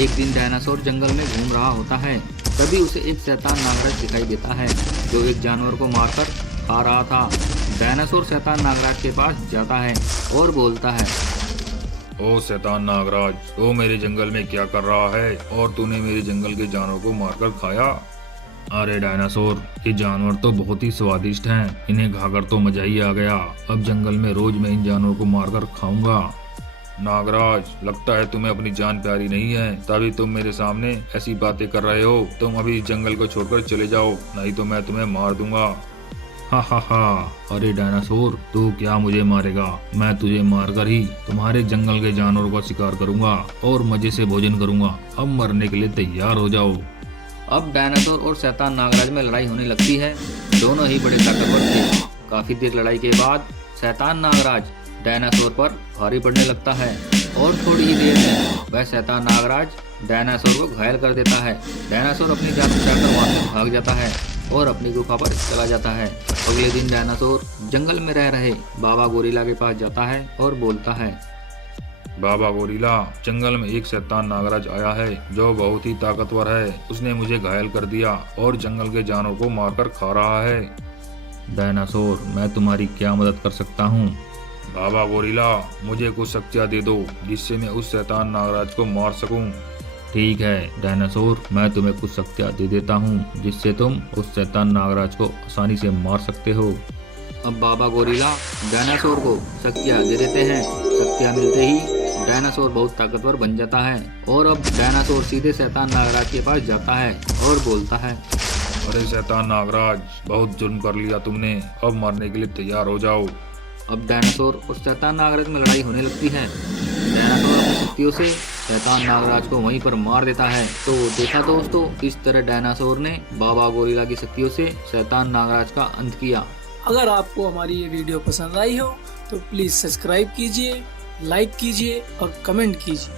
एक दिन डायनासोर जंगल में घूम रहा होता है। तभी उसे एक शैतान नागराज दिखाई देता है जो एक जानवर को मारकर खा रहा था। डायनासोर शैतान नागराज के पास जाता है और बोलता है, ओ शैतान नागराज, तो मेरे जंगल में क्या कर रहा है और तूने मेरे जंगल के जानवर को मारकर खाया? अरे डायनासोर, ये जानवर तो बहुत ही स्वादिष्ट हैं। इन्हें खाकर तो मजा ही आ गया। अब जंगल में रोज मैं इन जानवरों को मारकर खाऊंगा। नागराज, लगता है तुम्हें अपनी जान प्यारी नहीं है, तभी तुम मेरे सामने ऐसी बातें कर रहे हो। तुम अभी इस जंगल को छोड़कर चले जाओ, नहीं तो मैं तुम्हें मार दूंगा। हा हा हा। अरे डायनासोर, तू क्या मुझे मारेगा? मैं तुझे मारकर ही तुम्हारे जंगल के जानवरों का शिकार करूंगा और मजे से भोजन करूंगा। अब मरने के लिए तैयार हो जाओ। अब डायनासोर और शैतान नागराज में लड़ाई होने लगती है। दोनों ही बड़े ताकतवर थे। काफी देर लड़ाई के बाद शैतान नागराज डायनासोर पर भारी पड़ने लगता है और थोड़ी ही देर में वह शैतान नागराज डायनासोर को घायल कर देता है। डायनासोर अपनी जान बचाकर वहां से भाग जाता है और अपनी गुफा पर चला जाता है। अगले दिन डायनासोर जंगल में रह रहे बाबा गोरिल्ला के पास जाता है और बोलता है, बाबा गोरिल्ला, जंगल में एक शैतान नागराज आया है जो बहुत ही ताकतवर है। उसने मुझे घायल कर दिया और जंगल के जानवरों को मारकर खा रहा है। डायनासोर, मैं तुम्हारी क्या मदद कर सकता हूँ? बाबा गोरिल्ला, मुझे कुछ शक्तियाँ दे दो जिससे मैं उस शैतान नागराज को मार सकूं। ठीक है डायनासोर, मैं तुम्हें कुछ शक्तियाँ दे देता हूँ जिससे तुम उस शैतान नागराज को आसानी से मार सकते हो। अब बाबा गोरिल्ला डायनासोर को शक्तियाँ दे देते हैं। शक्तियाँ मिलते ही डायनासोर बहुत ताकतवर बन जाता है और अब डायनासोर सीधे शैतान नागराज के पास जाता है और बोलता है, अरे शैतान नागराज, बहुत जुर्म कर लिया तुमने। अब मरने के लिए तैयार हो जाओ। अब डायनासोर और शैतान नागराज में लड़ाई होने लगती है। डायनासोर अपनी शक्तियों से शैतान नागराज को वहीं पर मार देता है। तो देखा दोस्तों, इस तरह डायनासोर ने बाबा गोरिल्ला की शक्तियों से शैतान नागराज का अंत किया। अगर आपको हमारी ये वीडियो पसंद आई हो तो प्लीज़ सब्सक्राइब कीजिए, लाइक कीजिए और कमेंट कीजिए।